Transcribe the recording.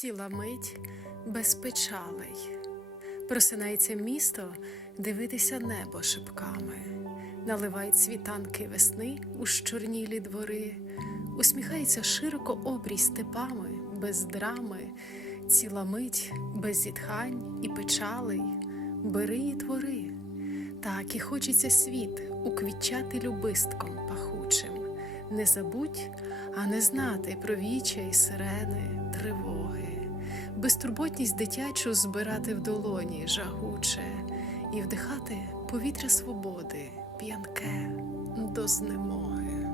ціла мить без печалей. Просинається місто дивитися небо шипками, наливають світанки весни у щорнілі двори, усміхається широко обрій степами, без драми, ціла мить без зітхань і печалей, бери і твори. Так і хочеться світ уквітчати любистком пахучим. Не забудь, а не знати про віча і сирени, тривоги, безтурботність дитячу збирати в долоні жагуче і вдихати повітря свободи, п'янке до знемоги.